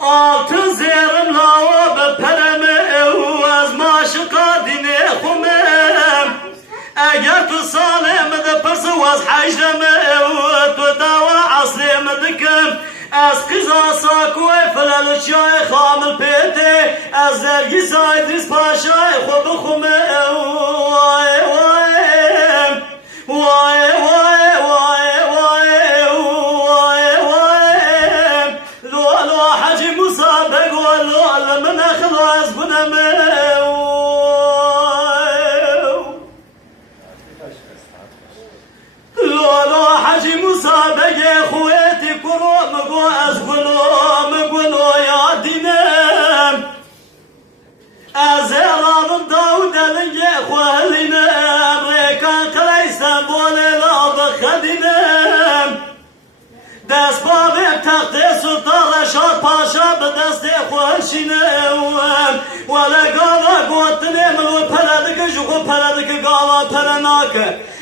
altın zerim lava bepereme az maşıka dine khumem eğer tu salem de persu az hajdeme tu dava aslim dikm az kıza saku felal çay khamil pete az dergi saydris paşa khob khume vay vay vay vay من خلاص بنمو لولا حجي مصابق خويتي كروم قواز قلو يا دينام أزيران الداود لنجي خوالينا ريكان كريستان بولي لا بخدينام دست باقی تخت سلطان رشاد پاشا به دست خوشینم ولی گاوا گوتنه ملو پردک جوگو پردک گاوا پرناک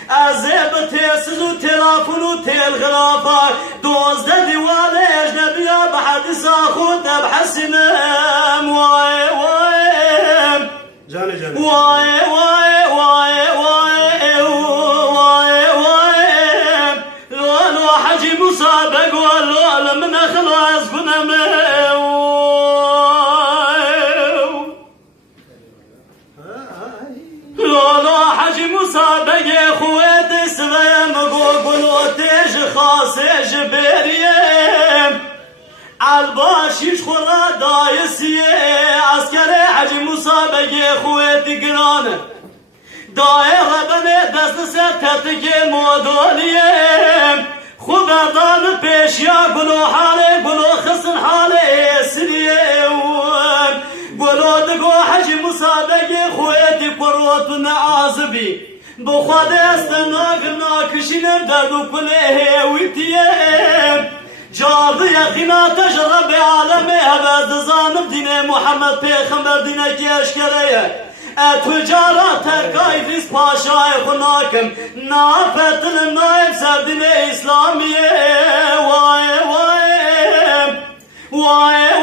ازیب تیسز و تلافون و تلغرافا دوزده دیوال اجنبیا به حدیث خود بحسینم وای وای جانه جانه وای وای وای حجي مصابق والله من خلاص بنمو لولا حجي مصابق خويتي سلام قولوا تيج خاصي جبريم عالباشيش خورا دايسي عسكري حجي مصابق خويتي قرانه دايره بني دست ستتك مودوليم خبردان پیشیا گلو حاله گلو خسن حاله سریم گلو دگو حج مصابق خویتی قروت نعازبی بخواد استناک ناکشینم دردو کله ویتیم جاردی یقینا تجرب عالم هبز زانم دین محمد پیغمبر دینه کی اشکره تجارت ترکای فیس پاشای خناکم نافتن نایب سردین اسلامیه وای وای وای